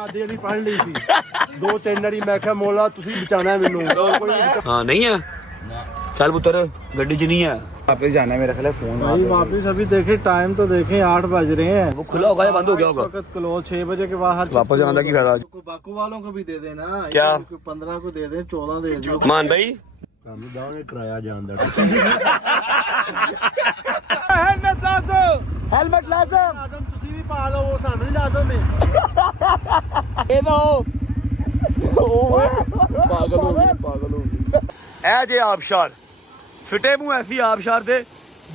नादे वाली पढ़ ली थी 2-3 वारी मैं क्या मौला तुसी बचाना है मैनू हाँ नहीं है चल पुत्र गड्डी च नहीं है वापस जाना है मेरा ख्याल फोन भाई वापस अभी देखे टाइम तो देखे 8 बज रहे हैं वो खुला होगा या बंद हो गया होगा वक्त क्लोज 6 बजे के बाद हर वापस जाने की फायदा बाकू वालों को भी दे देना क्या 15 को दे दे 14 दे दो मान भाई हम दांगे किराया जानदा हेलमेट लाजम आदम तुसी भी पा लो वो सानू ही लाजम है ਇਹ ਦੋ पागल हो गए ਇਹ ਜੇ ਆਬਸ਼ਾਰ ਫਿੱਟੇ ਮੂੰਹ ਐਸੀ ਆਬਸ਼ਾਰ ਦੇ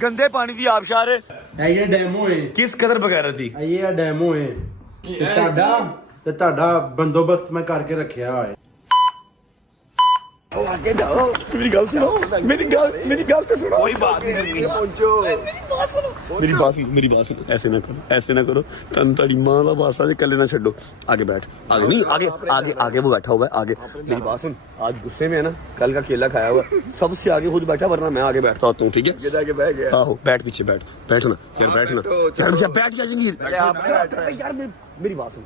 ਗੰਦੇ ਪਾਣੀ ਦੀ ਆਬਸ਼ਾਰ ਇਹ ਡੈਮੋ ਹੈ ਕਿਸ ਕਦਰ ਬਗੈਰਤ ਦੀ ਇਹ ਡੈਮੋ ਹੈ ਤੇ ਤੁਹਾਡਾ ਬੰਦੋਬਸਤ ਮੈਂ ਕਰਕੇ ਰੱਖਿਆ ਹੋਇਆ आगे जाओ मेरी गल सुनो मेरी गल तो सुनो कोई बात नहीं मेरी बात सुनो ऐसे ना करो तन ताड़ी मां का वास्ता कल्ले ना छड्डो आगे बैठ आगे नहीं आगे वो बैठा हुआ है आगे मेरी बात सुन आज गुस्से में है ना कल का केला खाया हुआ सबसे आगे खुद बैठा वरना मैं आगे बैठता होता हूँ ठीक है आहो बैठ पीछे बैठना यार बैठ जा जंगीर यार मेरी बात सुन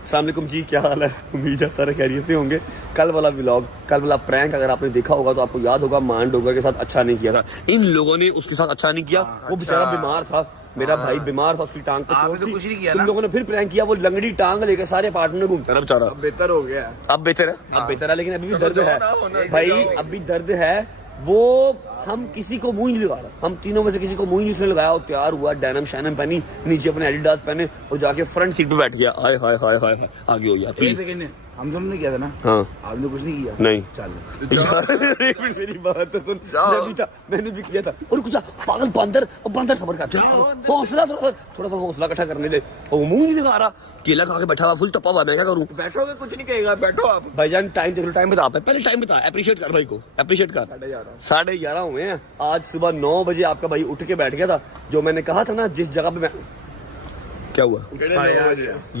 अस्सलाम वालेकुम जी क्या हाल है उम्मीद है सारे खैरियत से होंगे कल वाला व्लॉग कल वाला प्रैंक अगर आपने देखा होगा तो आपको याद होगा मान डोगर के साथ अच्छा नहीं किया था इन लोगों ने उसके साथ अच्छा नहीं किया वो बेचारा बीमार था मेरा भाई बीमार था उसकी टांग पे चोट थी तुम लोगों ने फिर प्रैंक किया वो लंगड़ी टांग लेकर सारे अपार्टमेंट में घूमता रहा बेचारा बेहतर हो गया अब बेहतर है लेकिन अभी भी दर्द है भाई अभी दर्द है वो हम किसी को मुंह नहीं लगा रहा हम तीनों में से किसी को मुंह नहीं उसने लगाया और तैयार हुआ डैनम शैनम पहनी नीचे अपने एडिडास पहने और जाके फ्रंट सीट पे बैठ गया हाय आगे हो गया हम तुमने नहीं किया था ना हाँ आपने कुछ नहीं किया नहीं चल मेरी बात तो सुन मैंने भी किया था और कुछ पागल बंदर सबर कर हौसला थोड़ा सा हौसला इकट्ठा करने दे और मुंह नहीं लगा रहा केला खा के बैठा हुआ फुल तप्पा हुआ मैं क्या करूं बैठोगे कुछ नहीं कहेगा बैठो आप भाईजान टाइम देख लो टाइम बता पहले टाइम बता अप्रिशिएट कर भाई को अप्रिशिएट कर 11:30 हुए हैं आज सुबह 9 बजे आपका भाई उठ के बैठ गया था जो मैंने कहा था ना जिस जगह पे मैं क्या हुआ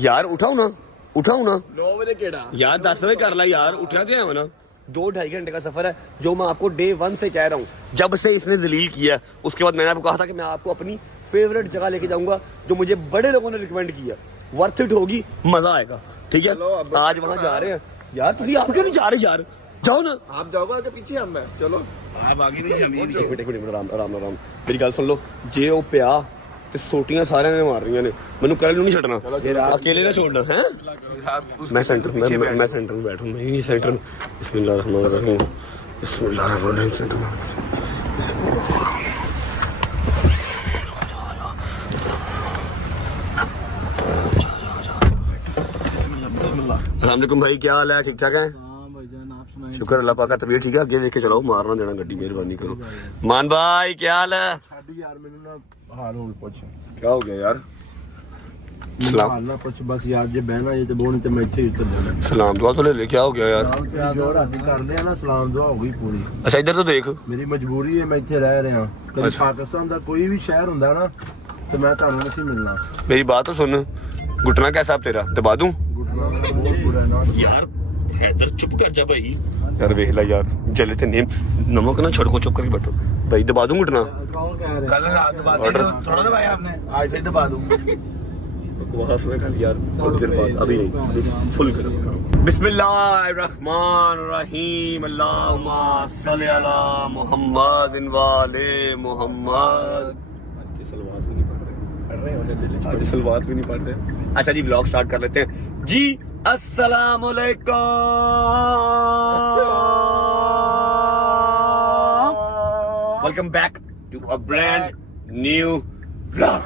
यार उठाओ ना 9 बजे केड़ा यार 10 बजे कर ला यार उठा दे ना 2-2.5 घंटे का सफर है जो मैं आपको डे 1 से कह रहा हूँ जब से इसने जलील किया उसके बाद मैंने आपको कहा था कि मैं आपको अपनी फेवरेट जगह लेके जाऊंगा जो मुझे बड़े लोगों ने रिकमेंड किया वर्थ इट होगी मजा आएगा ठीक है आज वहाँ जा रहे हैं यार तुम आप क्यों नहीं जा रहे यार जाओ ना आप जाओगे आगे पीछे हम है चलो आप आगे नहीं हम एक मिनट आराम मेरी गल सुन लो जे ओ प्या ਤੇ ਸੋਟੀਆਂ ਸਾਰਿਆਂ ਨੇ ਮਾਰ ਰਹੀਆਂ ਨੇ ਮੈਨੂੰ ਕੱਲ ਨੂੰ ਨਹੀਂ ਛੱਡਣਾ ਅਕੇਲੇ ਨਾ ਛੋੜਨਾ ਹੈ ਮੈਂ ਸੈਂਟਰ में बैठूं मैं ही सेंटर बिस्मिल्लाहिर्रहमानिर्रहीम अस्सलाम वालेकुम भाई क्या हाल है ठीक ठाक है शुक्र अल्लाह पाक का तबीयत ठीक है आगे देख के चलाओ मारना देना गड्डी मेहरबानी करो मान भाई क्या हाल है यार मैंने ना हाल होल पूछ क्या हो गया यार सलाम ना पूछ बस यार जे बहना ये तो बोलने ते मैं इथे ही उतर जाना सलाम दुआ तो ले ले क्या हो गया यार जोड़ हाथी कर दे ना सलाम दुआ हो गई पूरी अच्छा इधर तो देख मेरी मजबूरी है मैं इथे रह रहा कभी पाकिस्तान का कोई भी शहर हुंदा ना तो मैं तानू नहीं मिलना मेरी बात तो सुन घुटना कैसा अब तेरा दबा दूं यार हैदर चुप कर जा भाई यार वेख ला यार जले ते नमक ना छड़को चुप करके बैठो भाई दबा दूं घुटना कल रात दबा दिया थोड़ा दबाया आपने आज फिर दबा दूं बकवास ना कर यार थोड़ी देर बाद अभी नहीं फुल करो बिस्मिल्लाहिर्रहमानिर्रहीम अल्लाहुम्मा सल्ली अला मुहम्मद व आले मुहम्मद आज सलवात भी नहीं पढ़ रहे अच्छा जी ब्लॉग स्टार्ट कर लेते हैं जी अस्सलाम वालेकुम welcome back to a brand new vlog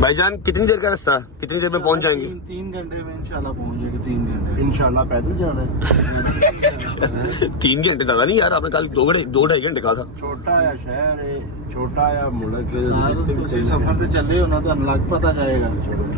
भाईजान कितनी देर का रास्ता कितनी देर में पहुंच जाएंगे 3 घंटे में इंशाल्लाह पहुंच जाएंगे 3 घंटे इंशाल्लाह पैदल जाना है 3 घंटे ज्यादा नहीं यार आपने कल 2-2.5 घंटे कहा था छोटा या शहर है छोटा या मुल्क सफर से चले हो ना तो लग पता जाएगा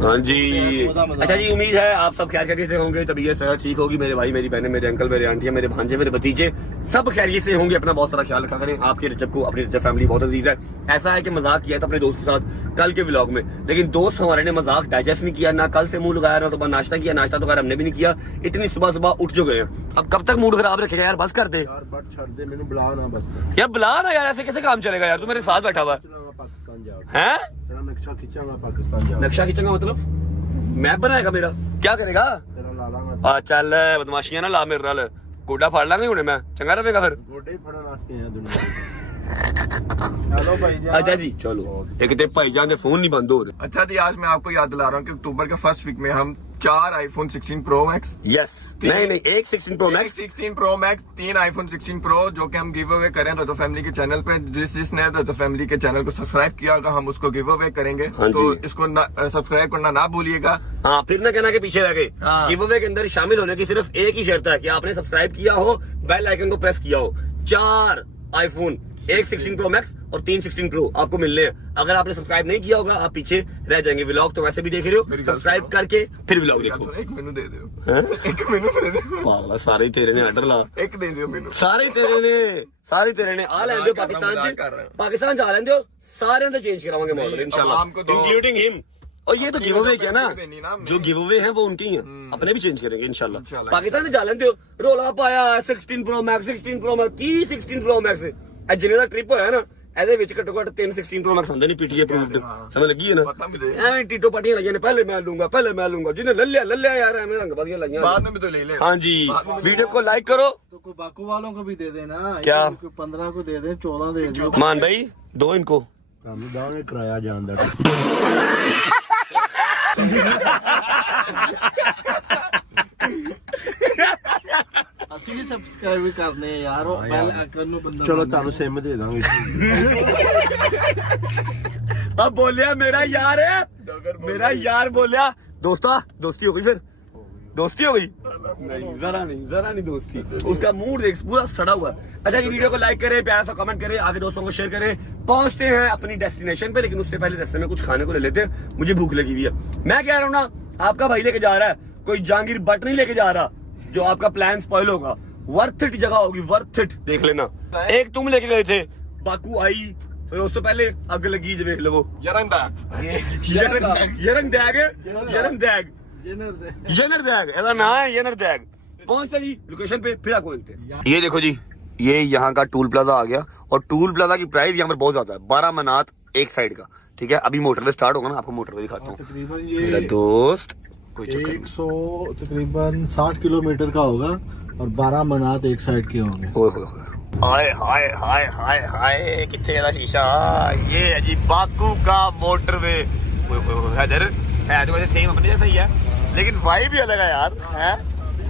हाँ जी अच्छा जी उम्मीद है आप सब खैरियत से होंगे तबीयत सेहत ठीक होगी मेरे भाई मेरी बहनें मेरे अंकल मेरे आंटियां मेरे भांजे मेरे भतीजे सब खैरियत से होंगे अपना बहुत सारा ख्याल रखा करें आपके रजब को अपनी रजब फैमिली बहुत अजीज है ऐसा है कि मजाक किया था अपने दोस्त के साथ कल के व्लॉग में लेकिन लेकिन दोस्त हमारे ने मजाक डाइजेस्ट नहीं किया, ना कल से मुंह लगाया, ना सुबह नाश्ता किया। नाश्ता तो खैर हमने भी नहीं किया, इतनी सुबह सुबह उठ जो गए। अब कब तक मूड खराब रखेगा यार, बस कर दे यार, बट छोड़ दे, मैंने बुला ना बस। यार बुला ना यार, ऐसे कैसे काम चलेगा यार, तू मेरे साथ बैठा हुआ पाकिस्तान जाओ है। तेरा नक्शा खींचांगा, पाकिस्तान जाओ। नक्शा खींचेगा मतलब मैप बनाएगा मेरा, क्या करेगा? तेरा ला लांगा चल बदमाशियां ना ला मेरे नाल, गोडा फाड़ लांगे हुणे मैं, चंगा रहेगा फिर। गोडे फड़न वास्ते हैं दुनिया। चलो भाईजान। अच्छा जी चलो, एक तो भाईजान के फोन नहीं बंद हो रहे। अच्छा जी, आज मैं आपको याद दिला रहा हूँ कि अक्टूबर के फर्स्ट वीक में हम 4 iPhone 16 Pro Max, यस नहीं एक 16 Pro Max, 16 Pro Max, 3 iPhone 16 Pro जो कि हम गिव अवे करें रतो फैमिली के चैनल पे। जिसने रतो फैमिली के चैनल को सब्सक्राइब किया होगा हम उसको गिव अवे करेंगे। हाँ तो जी। इसको सब्सक्राइब करना ना भूलिएगा। हाँ फिर ना कहना के पीछे रह गए। हाँ। गिव अवे के अंदर शामिल होने की सिर्फ एक ही शर्त है कि आपने सब्सक्राइब किया हो, बेल आइकन को प्रेस किया हो। 4 iPhone, एक 16 Pro Max और 3 16 Pro आपको मिलने हैं। अगर आपने सब्सक्राइब नहीं किया होगा आप पीछे रह जाएंगे। व्लॉग तो वैसे भी देख रहे हो, मेरी बात सब्सक्राइब सुनो। करके फिर व्लॉग मेरी बात देखो। सुनो, एक मेनू दे दो, हैं? एक मेनू दे दो, पागला सारे ही तेरे ने ऑर्डर ला, एक दे दो मेनू। सारे तेरे ने आ लेंदे पाकिस्तान मजाक च, कर रहा हूं। पाकिस्तान च आ लेंदे हो, सारे ने चेंज करावांगे मॉडल इंशाल्लाह, आवाम को दो। Including him. और ये तो गिव अवे क्या ना, देनी ना हमने। जो गिव अवे है वो उनके ही हैं, अपने भी चेंज करेंगे इंशाल्लाह। इंशाल्लाह। पाकिस्तान में जा लेंदे हो, रोला पाया 16 Pro Max 16 Pro Max की 16 Pro Max जिन्हें ਦਾ ट्रिप होया ना ਇਹਦੇ ਵਿੱਚ ਘੱਟੋ ਘੱਟ 3 16 Pro Max ਹੁੰਦੇ ਨਹੀਂ ਪੀਟੀਏ ਅਪਰੂਵਡ। ਸਮਝ ਲੱਗੀ ਹੈ ਨਾ? पता मिले ਐਵੇਂ ਟੀਟੋ ਪਾਟੀਆਂ ਲਾਈਆਂ ਨੇ, ਪਹਿਲੇ ਮੈਂ ਲੂੰਗਾ ਜਿਹਨੇ ਲੱਲਿਆ यार ਐਵੇਂ रंग बाजियां ਲਾਈਆਂ। बाद में भी तो ले ले। हाँ जी, वीडियो को लाइक करो। तो कोई बाकू वालों को भी दे देना। क्या? 15 को दे दे, 14 दे दो। मान भाई दो इनको। ਤੁਹਾਨੂੰ ਦਾਂਗੇ ਕਿਰਾਇਆ ਜਾਣ ਦਾ। ਅਸੀਂ ਵੀ ਸਬਸਕ੍ਰਾਈਬ ਕਰਨੇ ਆ ਯਾਰ, ਉਹ ਪਹਿਲ ਆਕਰ ਨੂੰ ਬੰਦਾ। ਚਲੋ ਤੁਹਾਨੂੰ ਸਿਮ ਦੇ ਦਾਂਗੇ। अब बोलिया मेरा यार है, मेरा यार बोलिया दोस्ती हो गई, फिर दोस्ती हो गई? नहीं जरा नहीं दोस्ती। उसका मूड देख पूरा सड़ा हुआ। अच्छा जी, वीडियो को लाइक करें, प्यारा सा कमेंट करें, आगे दोस्तों को शेयर करें। पहुंचते हैं अपनी डेस्टिनेशन पे, लेकिन उससे पहले रास्ते में कुछ खाने को ले लेते हैं, मुझे भूख लगी हुई है। मैं कह रहा हूँ ना, आपका भाई लेके जा रहा है, कोई जहांगीर बट नहीं लेके जा रहा जो आपका प्लान स्पॉइल होगा। वर्थ इट जगह होगी, वर्थ इट, देख लेना। एक तुम लेके गए थे, बाकू आई, फिर उससे पहले अग लगी जो देख लो यरंदा यरंग दैग ਇਹਦਾ नाम है येनर दैग। पहुंचते जी लोकेशन पे, फिर आपको मिलते हैं। ये देखो जी, ये यहाँ का टूल प्लाजा आ गया, और टूल प्लाजा की प्राइस यहाँ पर बहुत ज्यादा है, 12 मनात एक साइड का। ठीक है, अभी मोटरवे स्टार्ट होगा ना, आपको मोटरवे दिखाता हूँ। तकरीबन मेरा ये दोस्त कोई चक्कर नहीं। 100 तकरीबन 60 किलोमीटर का होगा, और 12 मनात एक साइड के होंगे। हाय हाय हाय हाय हाय, किथे दा शीशा। ये है जी बाकू का मोटरवे। हैदर है तो वैसे सेम अपने जैसा ही है, लेकिन वाइब भी अलग है यार, है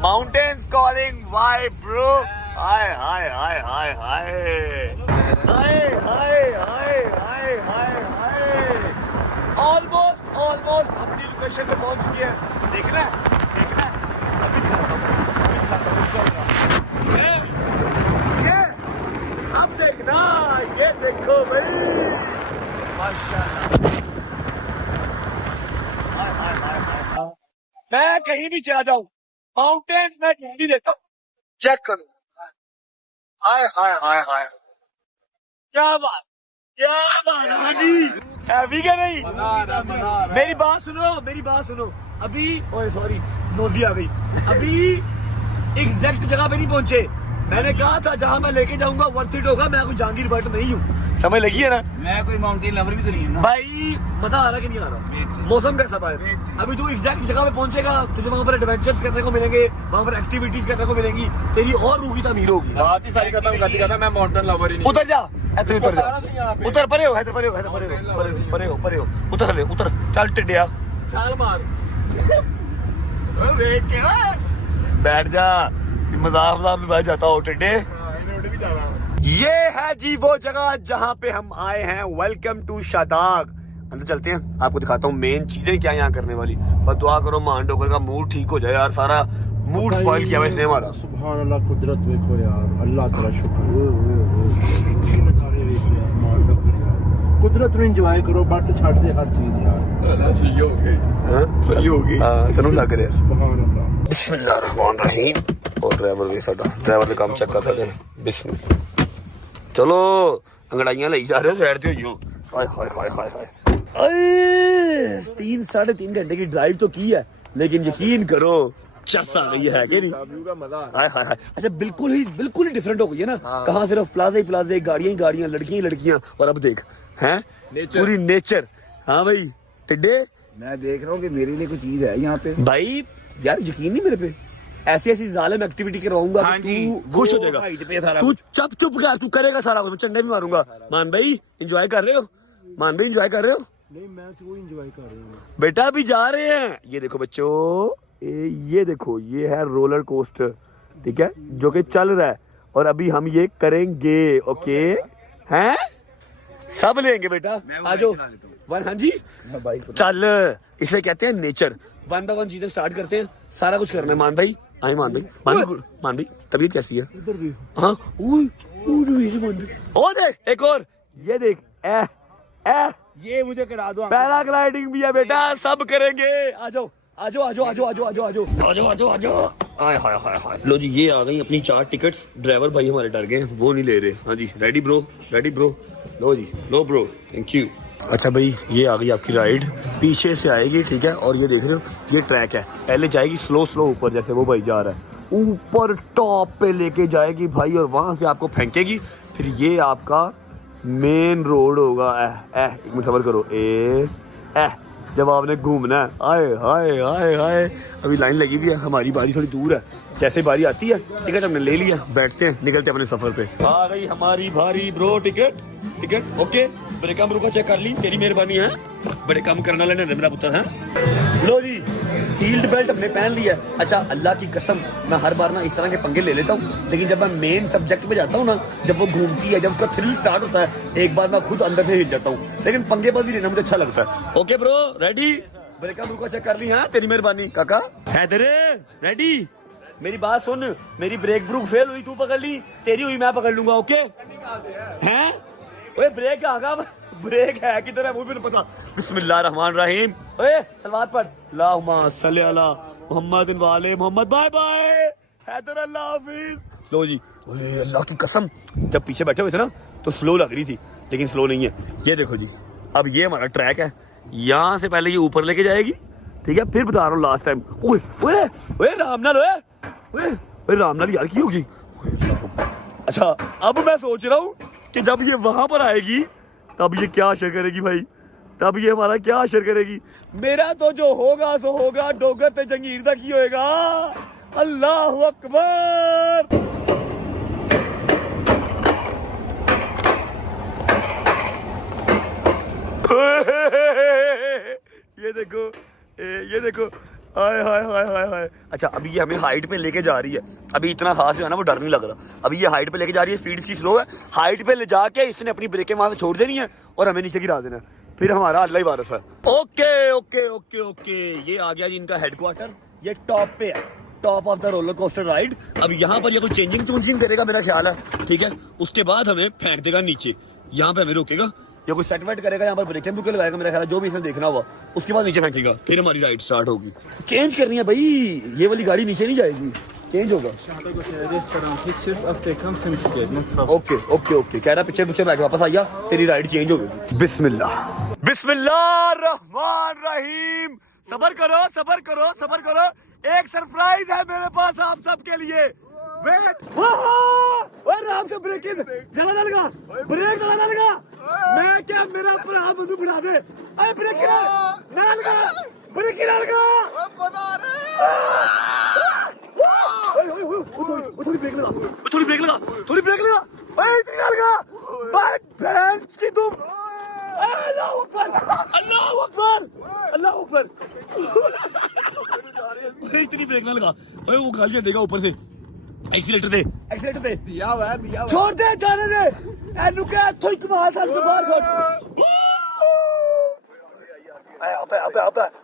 माउंटेन्स कॉलिंग वाइब ब्रो। हाय हाय हाय हाय हाय हाय हाय हाय हाय हाय हाय। ऑलमोस्ट अपनी लोकेशन पे पहुंच चुके हैं। देखना है अभी दिखाता हूँ रुको जरा। ये अब देखना, ये देखो भाई, माशाल्लाह। हाय हाय हाय हाय। मैं कहीं भी चला जाऊं, माउंटेन्स में ढूंढ ही लेता हूँ, चेक करो। हाय हाय हाय हाय, क्या बात हाँ जी, हैवी क्या नहीं? मेरी बात सुनो, अभी ओए सॉरी नोजी आ गई। अभी एग्जैक्ट जगह पे नहीं पहुंचे, मैंने कहा था जहां मैं लेके जाऊंगा वर्थ इट होगा। मैं कोई जहांगीर भट्ट नहीं हूँ, समझ लगी है ना? मैं कोई माउंटेन लवर भी तो नहीं हूँ ना भाई मजा आ रहा कि नहीं आ रहा? मौसम कैसा भाई? अभी तू एग्जैक्ट जगह पे पहुंचेगा, तुझे वहां पर एडवेंचर्स करने को मिलेंगे, वहां पर एक्टिविटीज करने को मिलेंगी, तेरी और रूह की तमीर होगी। बात ही सारी खत्म कर दी कहता मैं माउंटेन लवर ही नहीं। उतर जा, उतर परे हो, उतर चल टिड्डिया, छाल मार। देख के बैठ जा, मजाक में बैठ जाता हो टिड्डे। इन्होंने भी जाना। ये है जी वो जगह जहाँ पे हम आए हैं। वेलकम टू शादाग। अंदर चलते हैं, आपको दिखाता हूँ मेन चीजें क्या यहाँ करने वाली। बस दुआ करो मान डोकर का मूड ठीक हो जाए यार, सारा मूड स्पॉइल किया हुआ इसने हमारा। सुभान अल्लाह, कुदरत देखो यार, अल्लाह तेरा शुक्र। कुदरत ਨੂੰ ਇੰਜੋਏ ਕਰੋ, ਬੱਟ ਛੱਡ ਦੇ ਹਰ ਚੀਜ਼ ਯਾਰ। सही हो गई, सही हो गई। हाँ तेनू लग रहा है। ਸੁਭਾਨ ਅੱਲਾਹ। बिस्मिल्लाहिर्रहमानिर्रहीम। और ड्राइवर भी साडा, ड्राइवर ने काम चेक कर रहे। बिस्मिल्लाह, चलो अंगड़ाइयां ले जा रहे हो, साइड ते होइयो। हाय हाय हाय हाय हाय, 3 साढ़े 3 घंटे की ड्राइव तो की है, लेकिन यकीन करो चस आ गई है कि नहीं? व्यू का मजा हाय हाय हाय। अच्छा बिल्कुल ही डिफरेंट हो गई है ना। कहाँ सिर्फ प्लाजा ही प्लाजे, गाड़ियां ही गाड़ियां, लड़कियां ही लड़कियां, और अब देख हैं पूरी नेचर। हाँ भाई टिड्डे, मैं देख रहा हूँ कि मेरे लिए कोई चीज है यहाँ पे। भाई यार यकीन नहीं मेरे पे, ऐसी ऐसी जालिम एक्टिविटी करवाऊंगा हाँ कि जी, तू खुश हो जाएगा। हाइट पे सारा तू चुप कर, तू करेगा सारा कुछ, मैं चंडे भी मारूंगा। मान भाई एंजॉय कर रहे हो? मान भाई एंजॉय कर रहे हो? नहीं मैं तो एंजॉय कर रहा हूँ। बेटा अभी जा रहे हैं। ये देखो बच्चों, ये देखो, ये है रोलर कोस्टर, ठीक है, जो कि चल रहा है, और अभी हम ये करेंगे। ओके हैं, सब लेंगे बेटा, आ जाओ। वन, हाँ जी चल, इसे कहते हैं नेचर। 1 by 1 चीजें स्टार्ट करते हैं, सारा कुछ करना है। मान भाई आए, मान भाई तबीयत कैसी है? इधर भी हाँ ओ देख एक और, ये देख ए ये मुझे करा दो। पैराग्लाइडिंग भी है बेटा, सब करेंगे। आ जाओ आ जाओ आ जाओ आ जाओ आ जाओ आ जाओ आ जाओ आ जाओ आ जाओ आ जाओ। हाय हाय हाय हाय। लो जी ये आ गई अपनी 4 टिकट्स। ड्राइवर भाई हमारे डर गए, वो नहीं ले रहे। हाँ जी रेडी ब्रो, रेडी ब्रो। लो जी, लो ब्रो, थैंक यू। अच्छा भाई ये आ गई आपकी राइड, पीछे से आएगी, ठीक है, और ये देख रहे हो ये ट्रैक है, पहले जाएगी स्लो स्लो ऊपर, जैसे वो भाई जा रहा है, ऊपर टॉप पे लेके जाएगी भाई, और वहां से आपको फेंकेगी। फिर ये आपका मेन रोड होगा। एक मिनट सबर करो। जब आपने घूमना है, आए हाय हाय हाय। अभी लाइन लगी हुई है, हमारी बारी थोड़ी दूर है, जैसे बारी आती है टिकट हमने ले लिया, बैठते हैं, निकलते हैं अपने सफर पे। आ गई हमारी भारी ब्रो टिकट ओके। ब्रेक रुका चेक कर ली, तेरी मेहरबानी है, बड़े काम करना लेने मेरा पुत्र है। लो जी सील्ड बेल्ट हमने पहन लिया है। अच्छा अल्लाह की कसम मैं हर बार ना इस तरह के पंगे ले लेता हूँ, लेकिन जब मैं मेन सब्जेक्ट पे जाता हूँ ना, जब वो घूमती है, जब उसका थ्रिल स्टार्ट होता है, एक बार मैं खुद अंदर से हिल जाता हूँ। लेकिन पंगे बाजी लेना मुझे अच्छा लगता है। ओके ब्रो रेडी, ब्रेक रुका चेक कर ली। हाँ तेरी मेहरबानी काका। है तेरे रेडी? मेरी बात सुन, मेरी ब्रेक ब्रूक फेल हुई, तू पकड़ ली, तेरी हुई मैं पकड़ लूंगा। ओके हैं? ओए ब्रेक आगा, ब्रेक है किधर है वो भी नहीं पता। बिस्मिल्लाह रहमान रहीम। ओए सलवार पढ़, अल्लाहुम्मा सल्ली अला मुहम्मद वाले मोहम्मद। बाय बाय हैदर, अल्लाह हाफिज। लो जी, ओए अल्लाह की कसम जब पीछे बैठे हुए थे ना तो स्लो लग रही थी, लेकिन स्लो नहीं है। ये देखो जी, अब ये हमारा ट्रैक है, यहाँ से पहले ये ऊपर लेके जाएगी, ठीक है, फिर बता रहा हूँ लास्ट टाइम। ओए ओए ओए रामनाल, ओए ओए रामनाल यार की होगी। अच्छा अब मैं सोच रहा हूँ कि जब ये वहां पर आएगी तब ये क्या असर करेगी भाई, तब ये हमारा क्या असर करेगी। मेरा तो जो होगा सो होगा, डोगर ते जंगीर तक ही होएगा। अल्लाह अकबर। ये देखो हाय हाय हाय हाय हाय। अच्छा अभी ये हमें हाइट पे लेके जा रही है, अभी इतना खास जो है ना वो डर नहीं लग रहा। अभी ये हाइट पे लेके जा रही है, स्पीड इसकी स्लो है, हाइट पे ले जाके इसने अपनी ब्रेकें वहां से छोड़ देनी है और हमें नीचे गिरा देना है, फिर हमारा अल्लाह ही वारिस है। ओके ओके ओके ओके, ये आ गया जी इनका हेडक्वार्टर, ये टॉप पे है, top of the roller coaster ride. अब यहाँ पर ये कोई चेंजिंग करेगा मेरा ख्याल है, ठीक है, उसके बाद हमें फेंक देगा नीचे, यहाँ पे हमें रोकेगा, ये कोई सेट वेट करेगा, यहाँ पर ब्रेकें बुके लगाएगा मेरा ख्याल है, जो भी इसने देखना हुआ, उसके बाद नीचे फेंकेगा, फिर हमारी राइड स्टार्ट होगी। चेंज करनी है भाई, ये वाली गाड़ी नीचे नहीं जाएगी, चेंज होगा। ओके ओके ओके, कह रहा पिक्चर बैठ वापस आइया, तेरी राइड चेंज हो गई। बिस्मिल्लाह बिस्मिल्लाह रहमान रहीम। सबर करो सबर करो सबर करो, एक सरप्राइज है मेरे पास आप सबके लिए। वेट, आराम से ब्रेक जला लगा, ब्रेक जला लगा। मैं क्या, मेरा भरा बंदू बना दे, अरे ब्रेक ना लगा, ब्रेक ना लगा, थोड़ी ब्रेक लगा, थोड़ी ब्रेक लगा, थोड़ी ब्रेक लगा, इतनी लगा, बेंच की तुम। अल्लाह अकबर अल्लाह अकबर अल्लाह अकबर। इतनी ब्रेक ना लगा, वो गालियां देगा ऊपर से। एक्सीलेटर दे, एक्सीलेटर दे, छोड़ दे, जाने दे, एनु क्या थोड़ी कमाल साल के बाहर छोड़।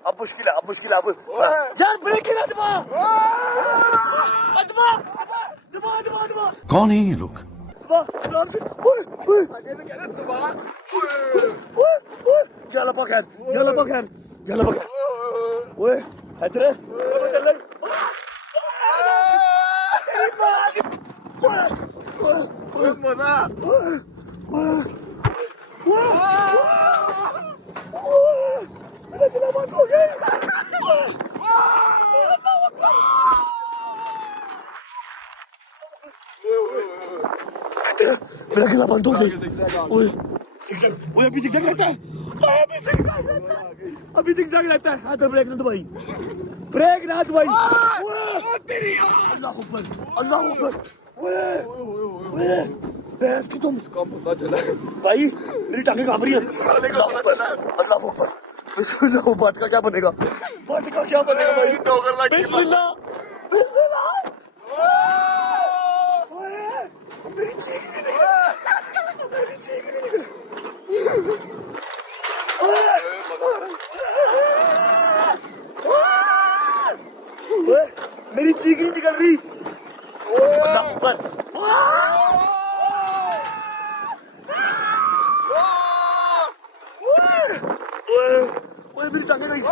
अब मुश्किल है, अब मुश्किल है, अब यार ब्रेक ही ना दबा, दबा दबा दबा दबा। कौन है ये लोग? आराम से, क्या लपा खैर, क्या लपा खैर, क्या लपा खैर। ओए हैदर चल रही मजा। मेरा गला बंद हो गया। ओए ओए अभी जिगजैग रहता है, ओए अभी जिगजैग रहता है, अभी जिगजैग रहता है। हाँ तो ब्रेक ना दबाई, ब्रेक ना दबाई। अल्लाह अकबर, अल्लाह अकबर। ओए ओए भैंस की तुम भाई, मेरी टांगे कांप रही है। अल्लाह अकबर, बिस्मिल्लाह। बाट का क्या बनेगा, बाट का क्या बनेगा भाई? बिस्मिल्लाह, बिस्मिल्लाह। मेरी चीख नहीं निकल, मेरी चीख नहीं निकल। मेरी चीख नहीं निकल रही। अल्लाह अकबर। ओए मेरी टांगे गई।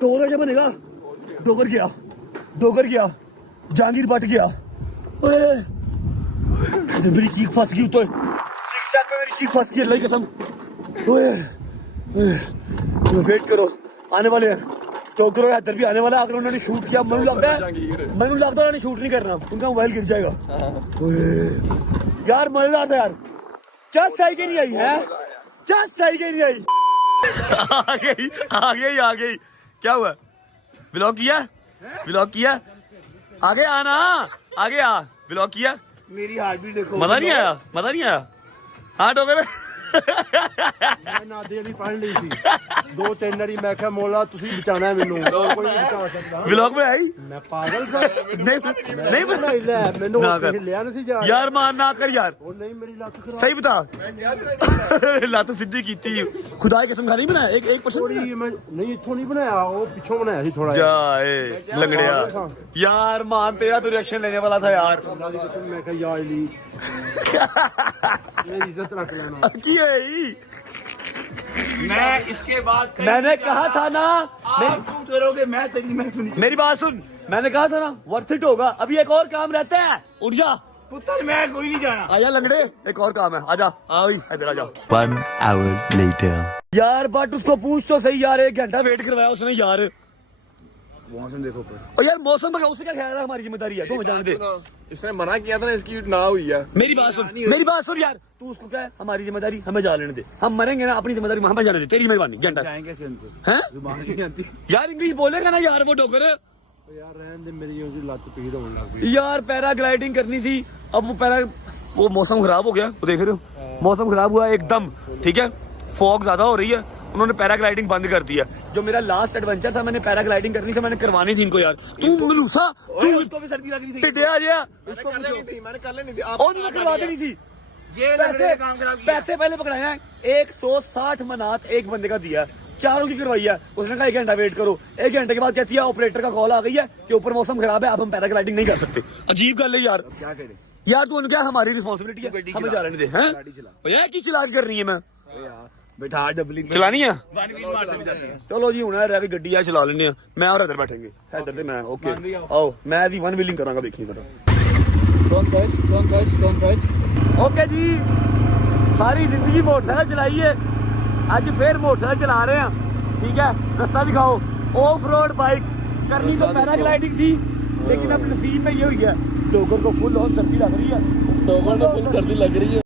डोगर क्या बनेगा? डोगर गया, डोगर गया, जहांगीर बट गया। ओए मेरी चीख फंस गई, तो सिक्स पे मेरी चीख फंस गई, अल्लाह की कसम। ओए वेट करो, आने वाले हैं टोकरो या इधर भी आने वाला है। अगर उन्होंने शूट किया, मैंने लगता है उन्होंने शूट नहीं करना, उनका मोबाइल गिर जाएगा। यार मजेदार था यार, चस सही के नहीं आई है, चस सही के नहीं आई। आ गई आ गई आ गई। क्या हुआ? ब्लॉक किया, ब्लॉक किया, आगे आना, आगे आ। ब्लॉक किया, मेरी हार्ट बीट देखो। मजा नहीं आया, मजा नहीं आया। हाँ टोकरे मैं नादे वाली पढ़ ली थी, 2-3 वारी मैं क्या मोला तुसी बचाना है मैनू, और कोई नहीं बचा सकता। ब्लॉक में आई मैं पागल सा नहीं बनाई ले मैनू ना कर। लिया नहीं जा यार मान ना कर यार, ਉਹ ਨਹੀਂ ਮੇਰੀ ਲੱਤ ਖਰਾਬ सही बता। ਲੱਤ ਸਿੱਧੀ ਕੀਤੀ, खुदा की कसम खा नहीं बनाया, एक ਥੋੜੀ परसेंट ਮੈਂ ਨਹੀਂ ਇੱਥੋਂ ਨਹੀਂ ਬਣਾਇਆ, ਉਹ ਪਿੱਛੋਂ ਬਣਾਇਆ ਸੀ ਥੋੜਾ ਜਿਹਾ। जाए लंगड़िया यार, मान तेरा तो रिएक्शन लेने वाला था यार। ਅੱਲਾ ਦੀ ਕਸਮ ਮੈਂ ਕਿਹਾ ਯਾ ਅਲੀ मेरी इज्जत रख लेना। की है ये? मैं इसके बाद मैंने कहा था ना, आप क्यों करोगे? मैं तेरी मैं सुनी मेरी बात सुन, मैंने कहा था ना वर्थ इट होगा। अभी एक और काम रहता है, उठ जा। पुत्र, मैं कोई नहीं जाना। आजा लंगड़े, एक और काम है, आजा आई इधर आजा। 1 hour later. यार बट उसको पूछ तो सही यार, 1 घंटा वेट करवाया उसने यार। मौसम देखो पर और यार मौसम का उससे क्या ख्याल है, हमारी जिम्मेदारी है, तुम जान दे। इसने मना किया था ना, इसकी ना हुई है। मेरी बात सुन, मेरी बात सुन यार, तू उसको क्या है, हमारी जिम्मेदारी हमें जा लेने दे, हम मरेंगे ना, अपनी जिम्मेदारी हमें जाने दे, तेरी मेहरबानी। घंटा जाएंगे से उनको हैं जुबान नहीं आती यार, इंग्लिश बोलेगा ना यार वो डोगर। यार रहने दे, मेरी उसकी लत पीड़ होने लग गई यार पैराग्लाइडिंग करनी थी, अब वो मौसम खराब हो गया, वो देख रहे हो मौसम खराब हुआ एकदम, ठीक है, फॉग ज्यादा हो रही है, उन्होंने पैराग्लाइडिंग बंद कर दिया। जो मेरा लास्ट एडवेंचर था, मैंने पैराग्लाइडिंग करनी थी, मैंने करवानी थी इनको यार। तू मलूसा, तू उसको भी सर्दी लग रही थी। टिड्या गया, मैंने कर लेनी थी। आप और नहीं करवा देनी थी। ये पैसे काम खराब किया। पैसे पहले पकड़ाए हैं, 160 मनात एक बंदे का दिया, चारों की करवाई है। उसने कहा 1 घंटा वेट करो, 1 घंटे के बाद कहती है ऑपरेटर का कॉल आ गई है कि ऊपर मौसम खराब है, अब हम पैराग्लाइडिंग नहीं कर सकते। अजीब गल है यार, क्या करे यार तू क्या, हमारी रिस्पॉन्सिबिलिटी है, हमें जा लेने दे। हैं यार की चला कर रही है, मैं यार बैठा डबलिंग चलानी है। मारते भी जाती है। चलो जी हुन रह गई गड्डी है, चला लेने हैं, मैं और इधर बैठेंगे, इधर से मैं ओके आओ, मैं दी 1 व्हीलिंग करांगा, देखिए मेरा। ओके जी, सारी जिंदगी मोटरसाइकिल चलाई है, आज फिर मोटरसाइकिल चला रहे हैं, ठीक है। रास्ता दिखाओ, ऑफ रोड बाइक करनी तो पैराग्लाइडिंग थी, लेकिन अब नसीब में ये हुई है, डोगर को फुल ऑन सर्दी लग रही है, सर्दी लग रही है।